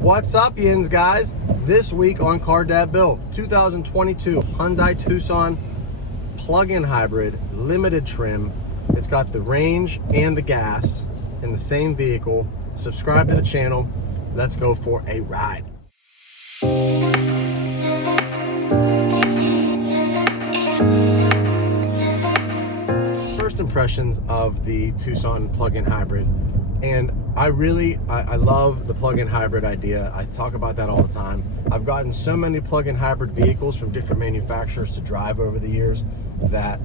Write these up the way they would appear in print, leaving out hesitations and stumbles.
What's up, yins guys? This week on Car Dad Build, 2022 Hyundai Tucson plug-in hybrid, limited trim. It's got the range and the gas in the same vehicle. Subscribe to the channel. Let's go for a ride. First impressions of the Tucson plug-in hybrid. And I love the plug-in hybrid idea. I talk about that all the time. I've gotten so many plug-in hybrid vehicles from different manufacturers to drive over the years that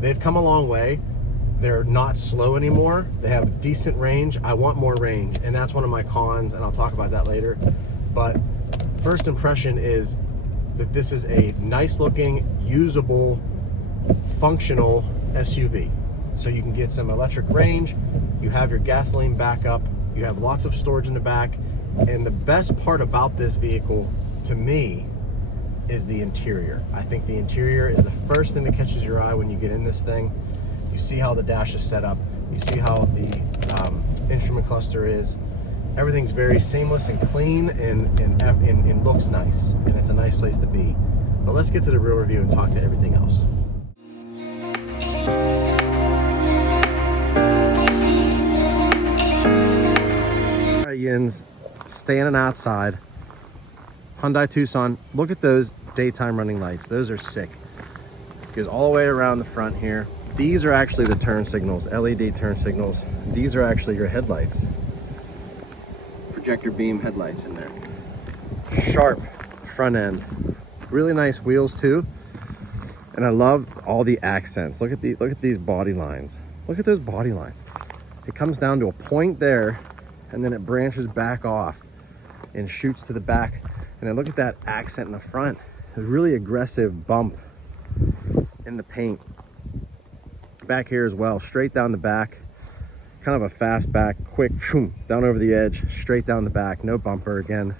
they've come a long way. They're not slow anymore. They have decent range. I want more range, and that's one of my cons, and I'll talk about that later. But first impression is that this is a nice looking, usable, functional SUV. So you can get some electric range, you have your gasoline backup, you have lots of storage in the back, and the best part about this vehicle, to me, is the interior. I think the interior is the first thing that catches your eye when you get in this thing. You see how the dash is set up, you see how the instrument cluster is. Everything's very seamless and clean and looks nice, and it's a nice place to be. But let's get to the real review and talk to everything else. Yins, standing outside, Hyundai Tucson. Look at those daytime running lights. Those are sick. Goes all the way around the front here. These are actually the turn signals, LED turn signals. These are actually your headlights. Projector beam headlights in there. Sharp front end. Really nice wheels too. And I love all the accents. Look at these body lines. Look at those body lines. It comes down to a point there, and then it branches back off and shoots to the back. And then look at that accent in the front. A really aggressive bump in the paint. Back here as well, straight down the back. Kind of a fast back, quick, down over the edge, straight down the back, no bumper again.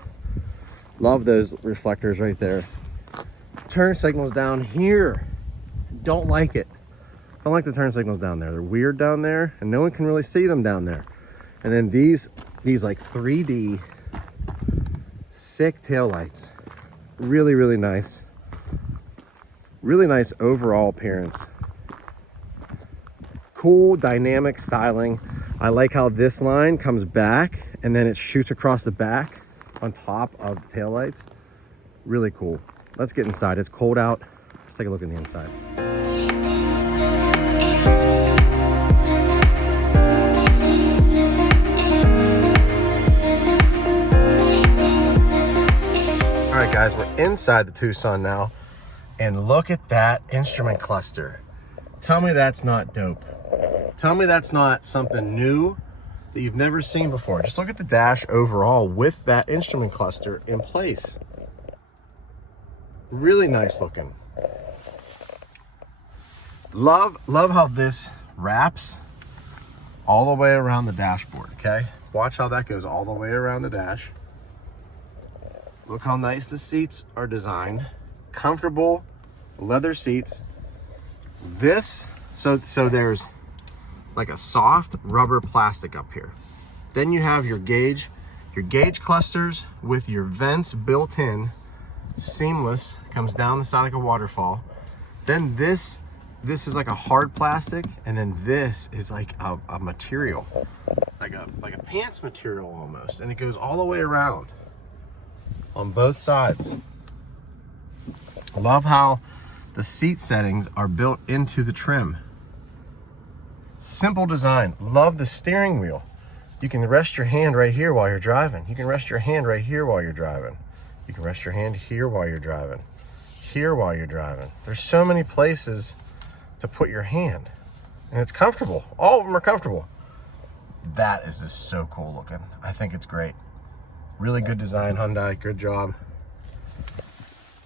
Love those reflectors right there. Turn signals down here. Don't like it. Don't like the turn signals down there. They're weird down there, and no one can really see them down there. And then these like 3D sick taillights. Really, really nice. Really nice overall appearance. Cool dynamic styling. I like how this line comes back and then it shoots across the back on top of the taillights. Really cool. Let's get inside. It's cold out. Let's take a look in the inside. All right, guys, we're inside the Tucson now, and look at that instrument cluster. Tell me that's not dope. Tell me that's not something new that you've never seen before. Just look at the dash overall with that instrument cluster in place. Really nice looking. Love how this wraps all the way around the dashboard, okay? Watch how that goes all the way around the dash. Look how nice the seats are designed. Comfortable leather seats. This, so there's like a soft rubber plastic up here. Then you have your gauge clusters with your vents built in, seamless, comes down the side like a waterfall. Then this is like a hard plastic, and then this is like a material, like a pants material almost, and it goes all the way around on both sides. Love how the seat settings are built into the trim. Simple design. Love the steering wheel. You can rest your hand right here while you're driving. You can rest your hand right here while you're driving. You can rest your hand here while you're driving. Here while you're driving. There's so many places to put your hand, and it's comfortable. All of them are comfortable. That is just so cool looking. I think it's great. Really good design, Hyundai. Good job.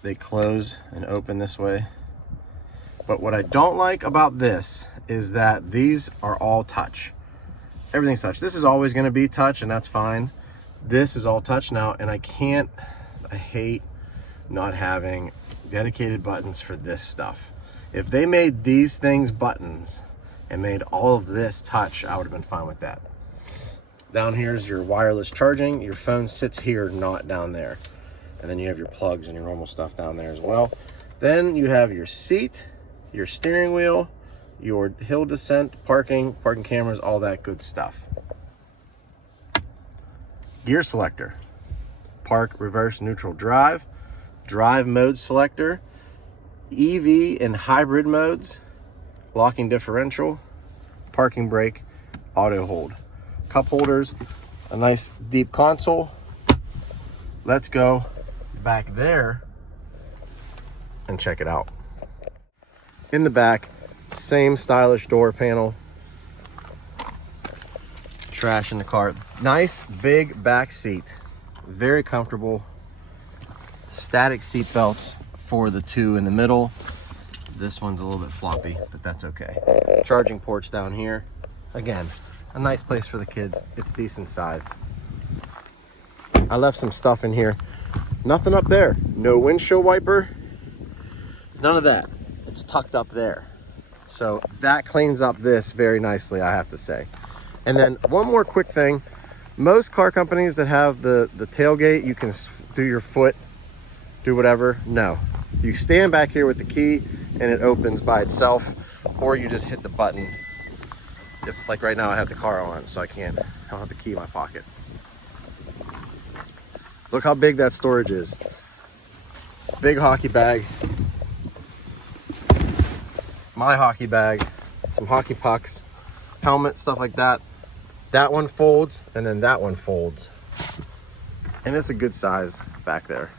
They close and open this way. But what I don't like about this is that these are all touch. Everything's touch. This is always going to be touch, and that's fine. This is all touch now, and I hate not having dedicated buttons for this stuff. If they made these things buttons and made all of this touch, I would have been fine with that. Down here is your wireless charging. Your phone sits here, not down there. And then you have your plugs and your normal stuff down there as well. Then you have your seat, your steering wheel, your hill descent, parking cameras, all that good stuff. Gear selector, park, reverse, neutral, drive mode selector, EV and hybrid modes, locking differential, parking brake, auto hold, cup holders, a nice deep console. Let's go back there and check it out. In the back, same stylish door panel, trash in the car. Nice big back seat, very comfortable. Static seat belts for the two in the middle. This one's a little bit floppy, but that's okay. Charging ports down here. Again, a nice place for the kids. It's decent sized. I left some stuff in here. Nothing up there. No windshield wiper. None of that. It's tucked up there. So that cleans up this very nicely, I have to say. And then one more quick thing. Most car companies that have the tailgate, you can do your foot, do whatever. No. You stand back here with the key and it opens by itself, or you just hit the button. If, like right now I have the car on, so I don't have the key in my pocket. Look how big that storage is. Big hockey bag. My hockey bag, some hockey pucks, helmet, stuff like that. That one folds, and then that one folds. And it's a good size back there.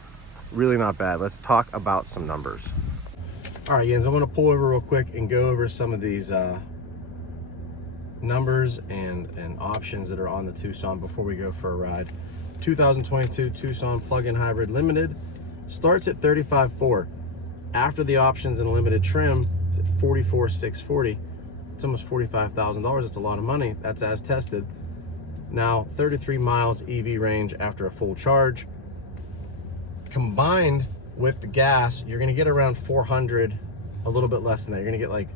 Really not bad. Let's talk about some numbers. All right, Jens, I want to pull over real quick and go over some of these numbers and options that are on the Tucson before we go for a ride. 2022 Tucson plug-in hybrid limited starts at $35,400. After the options and limited trim, it's at $44,640. It's almost $45,000. It's a lot of money. That's as tested. Now 33 miles EV range after a full charge. Combined with the gas, you're going to get around 400, a little bit less than that. You're going to get like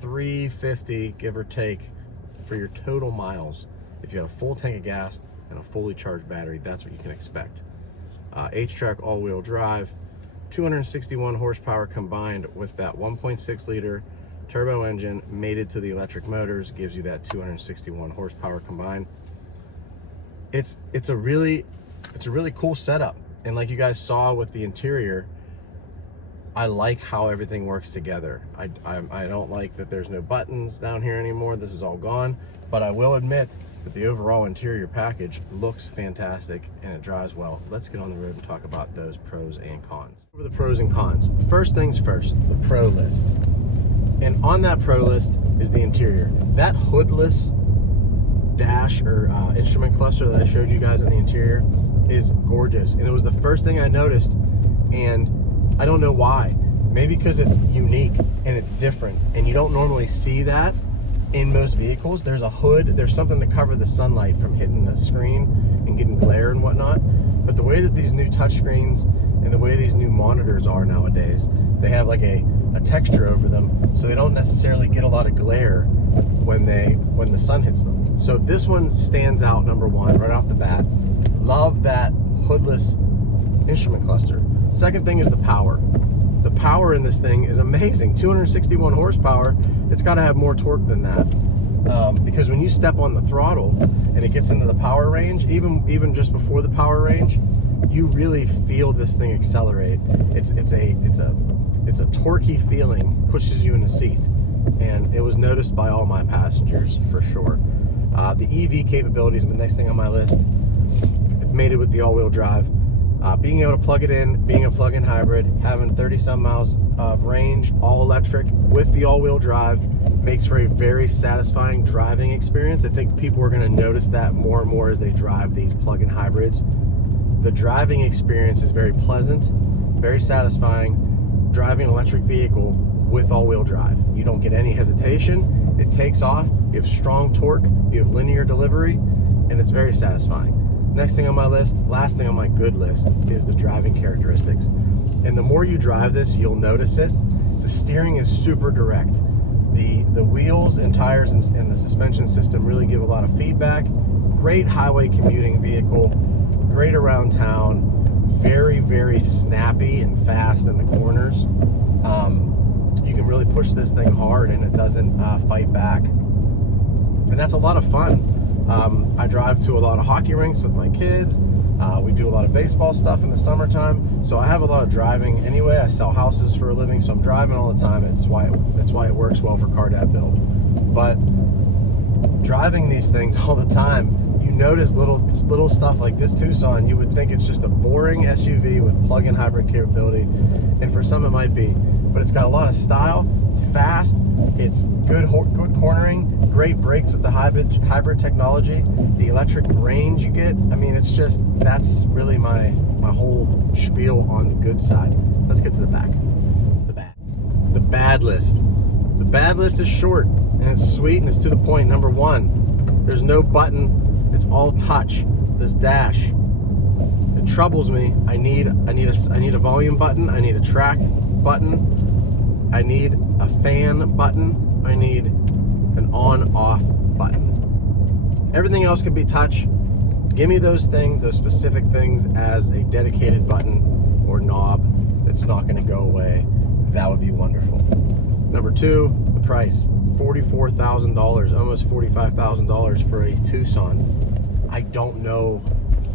350, give or take, for your total miles. If you have a full tank of gas and a fully charged battery, that's what you can expect. H-Track all-wheel drive, 261 horsepower combined with that 1.6 liter turbo engine mated to the electric motors gives you that 261 horsepower combined. It's a really cool setup. And like you guys saw with the interior, I like how everything works together. I don't like that there's no buttons down here anymore. This is all gone, but I will admit that the overall interior package looks fantastic and it drives well. Let's get on the road and talk about those pros and cons. Over the pros and cons. First things first, the pro list. And on that pro list is the interior. That hoodless dash or instrument cluster that I showed you guys in the interior is gorgeous. And it was the first thing I noticed, and I don't know why. Maybe because it's unique and it's different, and you don't normally see that in most vehicles. There's a hood, there's something to cover the sunlight from hitting the screen and getting glare and whatnot. But the way that these new touchscreens and the way these new monitors are nowadays, they have like a texture over them, so they don't necessarily get a lot of glare when the sun hits them. So this one stands out, number one, right off the bat. Love that hoodless instrument cluster. Second thing is the power. The power in this thing is amazing. 261 horsepower. It's got to have more torque than that, because when you step on the throttle and it gets into the power range, even just before the power range, you really feel this thing accelerate. It's a torquey feeling, pushes you in the seat, and it was noticed by all my passengers for sure. The EV capabilities, the next thing on my list, mated with the all-wheel drive. Being able to plug it in, being a plug-in hybrid, having 30 some miles of range, all electric with the all-wheel drive, makes for a very satisfying driving experience. I think people are going to notice that more and more as they drive these plug-in hybrids. The driving experience is very pleasant, very satisfying. Driving an electric vehicle with all-wheel drive, you don't get any hesitation. It takes off. You have strong torque. You have linear delivery, and it's very satisfying. Next thing on my list, last thing on my good list, is the driving characteristics. And the more you drive this, you'll notice it. The steering is super direct. The wheels and tires and the suspension system really give a lot of feedback. great highway commuting vehicle, great around town, very, very snappy and fast in the corners. You can really push this thing hard and it doesn't fight back. And that's a lot of fun. I drive to a lot of hockey rinks with my kids. We do a lot of baseball stuff in the summertime. So I have a lot of driving anyway. I sell houses for a living, so I'm driving all the time. That's why it works well for Car Dad Build. But driving these things all the time, you notice little stuff like this Tucson. You would think it's just a boring SUV with plug-in hybrid capability, and for some it might be, but it's got a lot of style. It's fast. It's good cornering. Great brakes with the hybrid technology. The electric range you get. I mean, it's just, that's really my whole spiel on the good side. Let's get to the back. The bad list. The bad list is short and it's sweet and it's to the point. Number one, there's no button. It's all touch. This dash, it troubles me. I need a volume button. I need a track button. I need a fan button. I need an on-off button. Everything else can be touch. Give me those things, those specific things, as a dedicated button or knob that's not going to go away. That would be wonderful. Number two, the price. $44,000, almost $45,000 for a Tucson. I don't know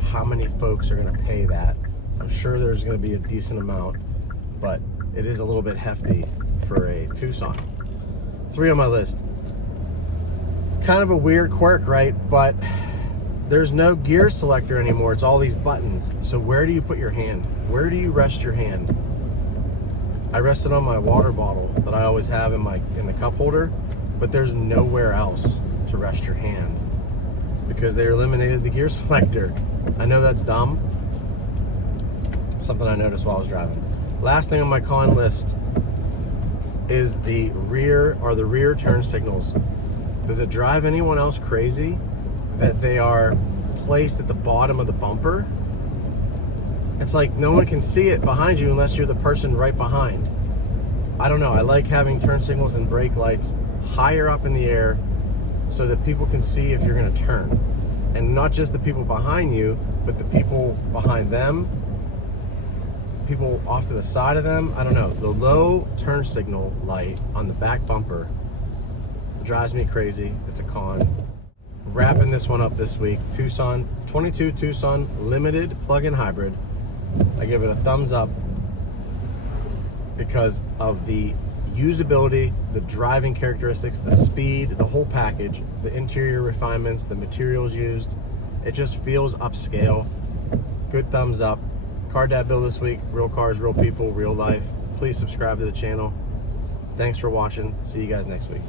how many folks are going to pay that. I'm sure there's going to be a decent amount, but it is a little bit hefty for a Tucson. 3 on my list. It's kind of a weird quirk, right? But there's no gear selector anymore. It's all these buttons. So where do you put your hand? Where do you rest your hand? I rest it on my water bottle that I always have in the cup holder, but there's nowhere else to rest your hand because they eliminated the gear selector. I know that's dumb. Something I noticed while I was driving. Last thing on my con list is the rear turn signals. Does it drive anyone else crazy that they are placed at the bottom of the bumper? It's like no one can see it behind you unless you're the person right behind. I don't know. I like having turn signals and brake lights higher up in the air so that people can see if you're going to turn. And not just the people behind you, but the people behind them, people off to the side of them. I don't know. The low turn signal light on the back bumper drives me crazy. It's a con. Wrapping this one up this week. Tucson, 22 Tucson Limited plug-in hybrid. I give it a thumbs up because of the usability, the driving characteristics, the speed, the whole package, the interior refinements, the materials used. It just feels upscale. Good thumbs up. Car Dad Build this week. Real cars, real people, real life. Please subscribe to the channel. Thanks for watching. See you guys next week.